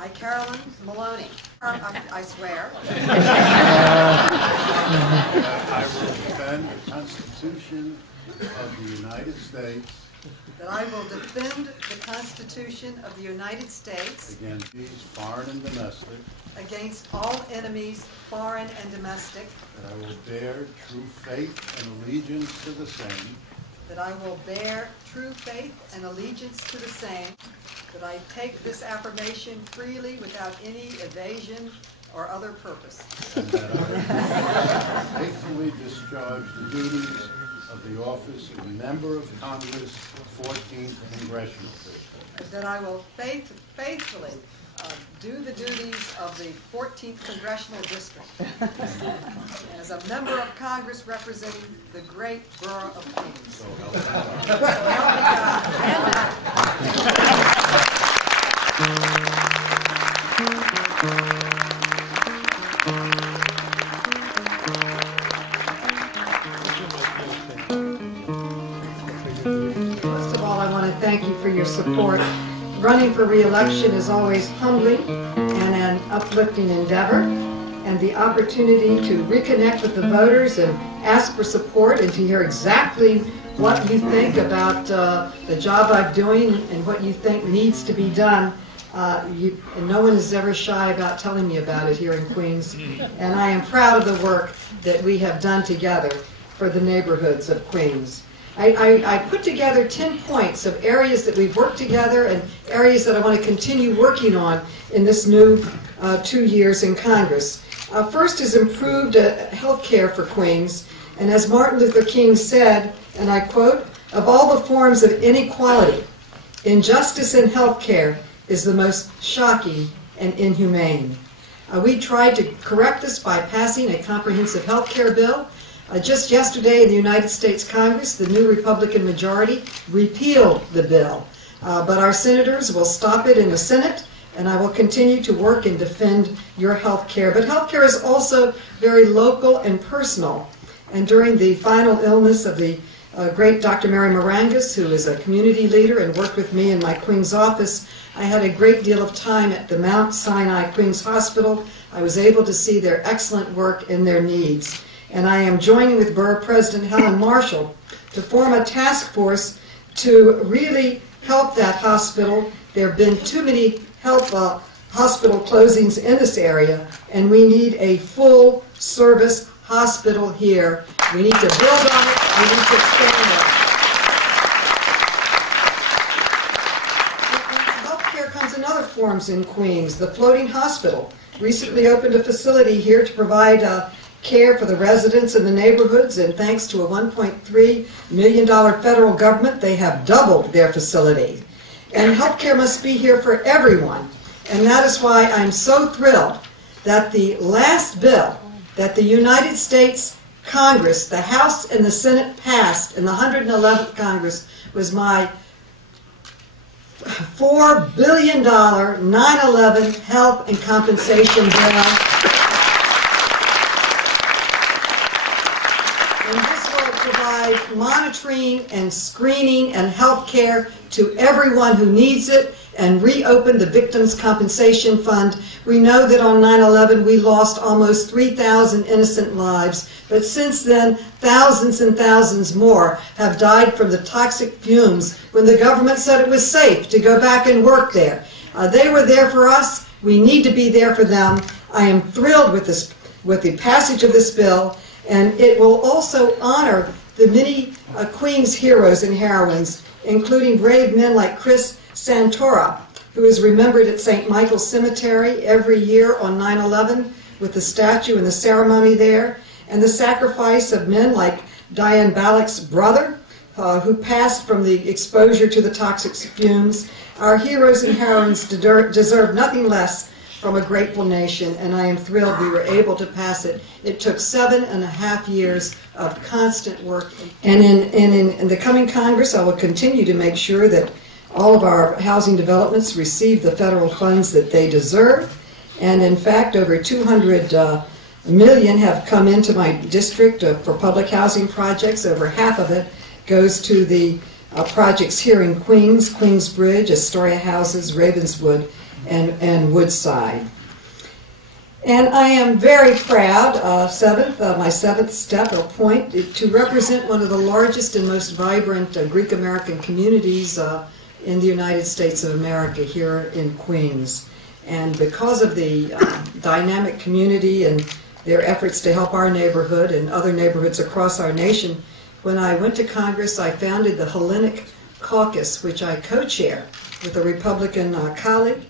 I, Carolyn Maloney, I swear. I will defend the Constitution of the United States That I will defend the Constitution of the United States against enemies, foreign and domestic, against all enemies, foreign and domestic, that I will bear true faith and allegiance to the same, that I will bear true faith and allegiance to the same, that I take this affirmation freely without any evasion or other purpose, and that I will faithfully discharge the duties of the office of Member of Congress, 14th Congressional District. that I will faithfully do the duties of the 14th Congressional District as a member of Congress representing the great borough of Queens. So help me God. So help me God. First of all, I want to thank you for your support. Running for re-election is always humbling and an uplifting endeavor, and the opportunity to reconnect with the voters and ask for support and to hear exactly what you think about the job I'm doing and what you think needs to be done. And no one is ever shy about telling me about it here in Queens, and I am proud of the work that we have done together for the neighborhoods of Queens. I put together 10 points of areas that we've worked together and areas that I want to continue working on in this new 2 years in Congress. First is improved health care for Queens, and as Martin Luther King said, and I quote, "Of all the forms of inequality, injustice in health care is the most shocking and inhumane." We tried to correct this by passing a comprehensive health care bill. Just yesterday in the United States Congress, the new Republican majority repealed the bill. But our senators will stop it in the Senate, and I will continue to work and defend your health care. But health care is also very local and personal. And during the final illness of the great Dr. Mary Marangas, who is a community leader and worked with me in my Queens office, I had a great deal of time at the Mount Sinai Queens Hospital. I was able to see their excellent work and their needs. And I am joining with Borough President Helen Marshall to form a task force to really help that hospital. There have been too many hospital closings in this area, and we need a full-service hospital here. We need to build on it. We need to expand on it. Healthcare comes in other forms in Queens. The Floating Hospital recently opened a facility here to provide care for the residents in the neighborhoods, and thanks to a $1.3 million federal government, they have doubled their facility. And healthcare must be here for everyone, and that is why I'm so thrilled that the last bill that the United States Congress, the House and the Senate passed in the 111th Congress was my $4 billion 9/11 health and compensation bill. Monitoring and screening and health care to everyone who needs it, and reopen the Victims' Compensation Fund. We know that on 9/11 we lost almost 3,000 innocent lives, but since then thousands and thousands more have died from the toxic fumes when the government said it was safe to go back and work there. They were there for us. We need to be there for them. I am thrilled with the passage of this bill, and it will also honor the many Queens heroes and heroines, including brave men like Chris Santora, who is remembered at St. Michael's Cemetery every year on 9/11 with the statue and the ceremony there, and the sacrifice of men like Diane Ballock's brother, who passed from the exposure to the toxic fumes. Our heroes and heroines deserve nothing less from a grateful nation, and I am thrilled we were able to pass it. It took 7.5 years of constant work. And in the coming Congress, I will continue to make sure that all of our housing developments receive the federal funds that they deserve. And in fact, over $200 million have come into my district for public housing projects. Over half of it goes to the projects here in Queens, Queensbridge, Astoria Houses, Ravenswood, and Woodside. And I am very proud, my seventh step or point, to represent one of the largest and most vibrant Greek American communities in the United States of America here in Queens. And because of the dynamic community and their efforts to help our neighborhood and other neighborhoods across our nation, when I went to Congress, I founded the Hellenic Caucus, which I co-chair with a Republican colleague.